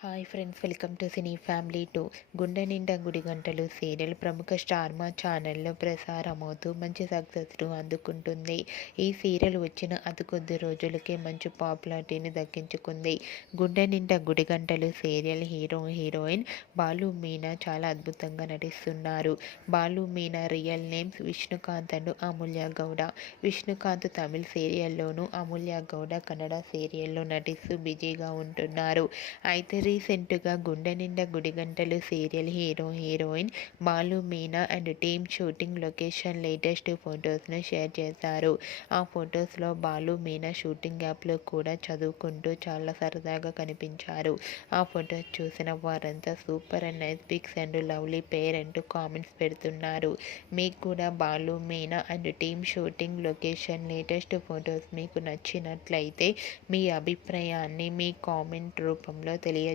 Hi friends welcome to cine family two Gunde Ninda Gudi గంటలు serial ప్రముఖ star మా ఛానల్లో ప్రసారమవుతూ మంచి సక్సెస్ను అందుకుంటుంది. ఈ సీరియల్ వచ్చిన అతి కొద్ది రోజులకే మంచి పాపులారిటీని దక్కించుకుంది. గుండె Ninda Gudi Gantalu serial hero heroine Balu Meena చాలా అద్భుతంగా నటిస్తున్నారు. Balu Meena real names Vishnukanth and Amulya Gowda. Vishnukanth Tamil సీరియల్లోనూ అమూల్య గౌడ కన్నడ సీరియల్లో నటిస్తూ బిజీగా ఉంటున్నారు. అయితే రీసెంట్గా Gunde Ninda Gudigantalu serial hero heroine Balu Meena and team shooting location latest ఫొటోస్ను షేర్ చేశారు. ఆ ఫొటోస్లో బాలు మీనా షూటింగ్ యాప్లో కూడా చదువుకుంటూ చాలా సరదాగా కనిపించారు. ఆ ఫొటోస్ చూసిన వారంతా super and nice pics and lovely pair అంటూ కామెంట్స్ పెడుతున్నారు. మీకు కూడా Balu Meena and team shooting location latest photos మీకు నచ్చినట్లయితే మీ అభిప్రాయాన్ని మీ కామెంట్ రూపంలో తెలియజేయండి.